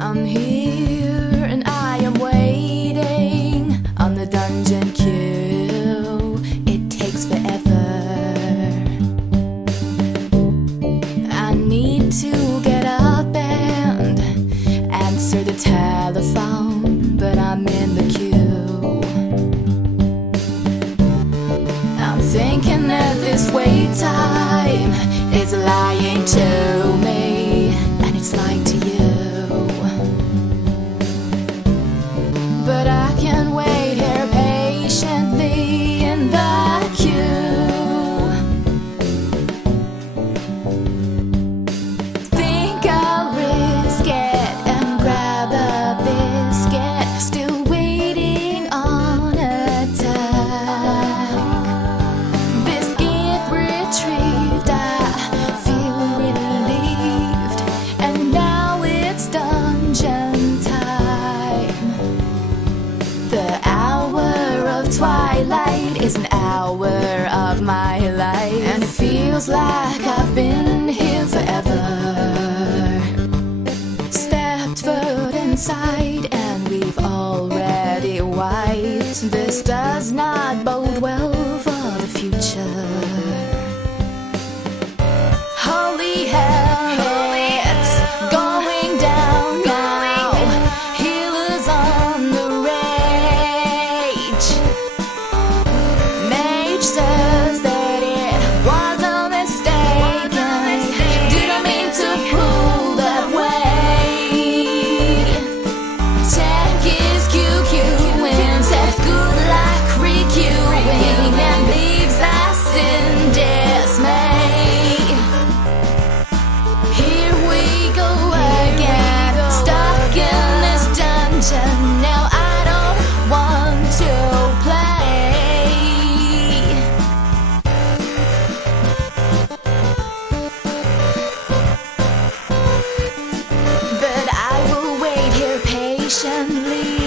I'm here and I am waiting on the dungeon queue. It takes forever. I need to get up and answer the telephone, but I'm in the queue. I'm thinking that this wait time is lying to me, and it's lying to you. But I can wait here patiently in the queue. Think I'll risk it and grab a biscuit, still waiting on a tag. Biscuit retrieved, I feel relieved, and now it's dungeon time. The hour of twilight is an hour of my life, and it feels like I've been here forever. Stepped foot inside and we've already wiped. This does not bode well for the future. Holy hell, it's going down now. Healers on the rage. Mage says that it was a mistake. Didn't mean to pull that way. Tank is QQing, says good luck requeuing, and leaves us in dismay. Here we go again, stuck in this dungeon. Now I don't want to play, but I will wait here patiently